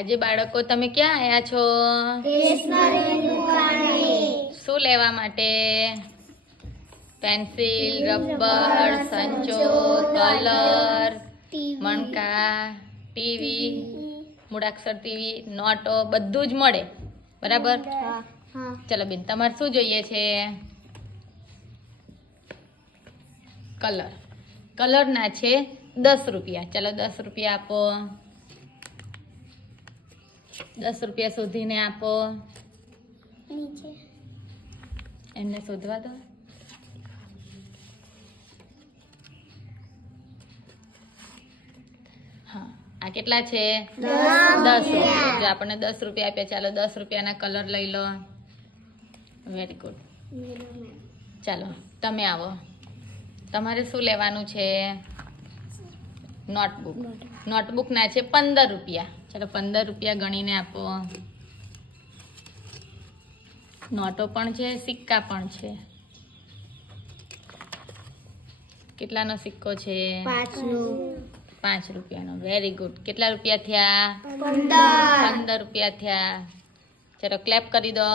આજે બાળકો તમે ક્યાં આવ્યા છો? શું લેવા માટે? પેન્સિલ, રબર, સંચો, કલર, મણકા, ટીવી, મૂળાક્ષર ટીવી, નોટો બધું જ મળે. બરાબર? ચલો બેન, તમારે શું જોઈએ છે? કલર. કલરના છે 10 રૂપિયા. ચલો 10 રૂપિયા આપો. 10 રૂપિયા શોધીને આપો. એમને શોધવા દો. હા, આ કેટલા છે? 10 રૂપિયા. જો આપણને 10 રૂપિયા આપ્યા, ચાલો 10 રૂપિયાના કલર લઈ લો. Very good. ચાલો તમે આવો. તમારે શું લેવાનું છે? નોટબુક. નોટબુકના છે 15 રૂપિયા. ચાલો 15 રૂપિયા ગણીને આપો. નોટો પણ છે, સિક્કા પણ છે. કેટલાનો સિક્કો છે? 5 રૂપિયાનો. Very good. કેટલા રૂપિયા થયા? 15 રૂપિયા થયા. ચલો ક્લેપ કરી દો.